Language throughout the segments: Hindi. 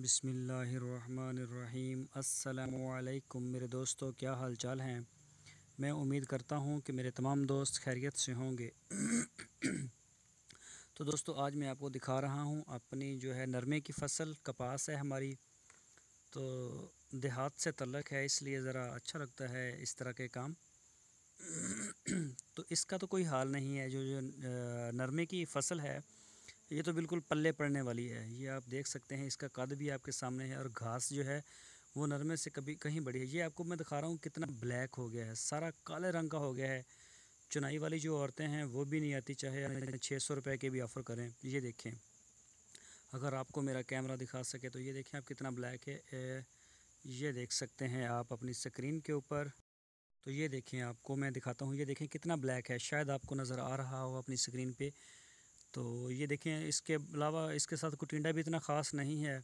बिस्मिल्लाहिर्रहमानिर्रहीम। अस्सलामुअलैकुम मेरे दोस्तों, क्या हाल चाल हैं। मैं उम्मीद करता हूँ कि मेरे तमाम दोस्त खैरियत से होंगे। तो दोस्तों, आज मैं आपको दिखा रहा हूँ अपनी जो है नरमे की फ़सल। कपास है हमारी, तो देहात से तल्लक़ है, इसलिए ज़रा अच्छा लगता है इस तरह के काम। तो इसका तो कोई हाल नहीं है। जो नरमे की फ़सल है, ये तो बिल्कुल पल्ले पड़ने वाली है। ये आप देख सकते हैं, इसका कद भी आपके सामने है और घास जो है वो नरमे से कभी कहीं बड़ी है। ये आपको मैं दिखा रहा हूँ कितना ब्लैक हो गया है, सारा काले रंग का हो गया है। चुनाई वाली जो औरतें हैं वो भी नहीं आती, चाहे 600 रुपये के भी ऑफ़र करें। ये देखें, अगर आपको मेरा कैमरा दिखा सके तो ये देखें आप कितना ब्लैक है। ये देख सकते हैं आप अपनी स्क्रीन के ऊपर। तो ये देखें, आपको मैं दिखाता हूँ, ये देखें कितना ब्लैक है। शायद आपको नज़र आ रहा हो अपनी स्क्रीन पे। तो ये देखें, इसके अलावा इसके साथ कुटिंडा भी इतना ख़ास नहीं है।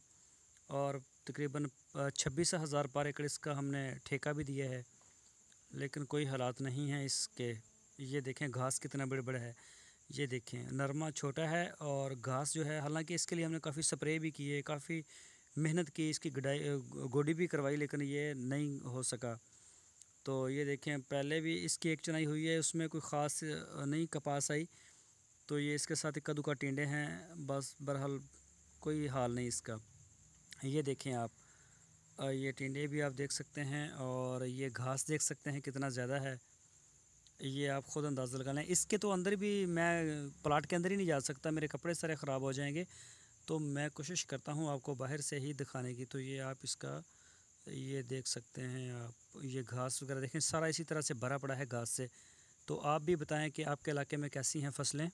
और तकरीबन 26,000 पर एकड़ इसका हमने ठेका भी दिया है, लेकिन कोई हालात नहीं है इसके। ये देखें घास कितना बड़े बड़ा है। ये देखें, नरमा छोटा है और घास जो है, हालांकि इसके लिए हमने काफ़ी स्प्रे भी किए, काफ़ी मेहनत की, इसकी गोडी भी करवाई, लेकिन ये नहीं हो सका। तो ये देखें, पहले भी इसकी एक चुनाई हुई है, उसमें कोई ख़ास नहीं कपास आई। तो ये इसके साथ इक्का दुक्का टिंडे हैं बस। बहरहाल कोई हाल नहीं इसका। ये देखें आप, ये टिंडे भी आप देख सकते हैं और ये घास देख सकते हैं कितना ज़्यादा है। ये आप ख़ुद अंदाज़ा लगा लें। इसके तो अंदर भी मैं प्लाट के अंदर ही नहीं जा सकता, मेरे कपड़े सारे ख़राब हो जाएंगे। तो मैं कोशिश करता हूँ आपको बाहर से ही दिखाने की। तो ये आप इसका ये देख सकते हैं आप, ये घास वगैरह देखें, सारा इसी तरह से भरा पड़ा है घास से। तो आप भी बताएं कि आपके इलाके में कैसी हैं फसलें।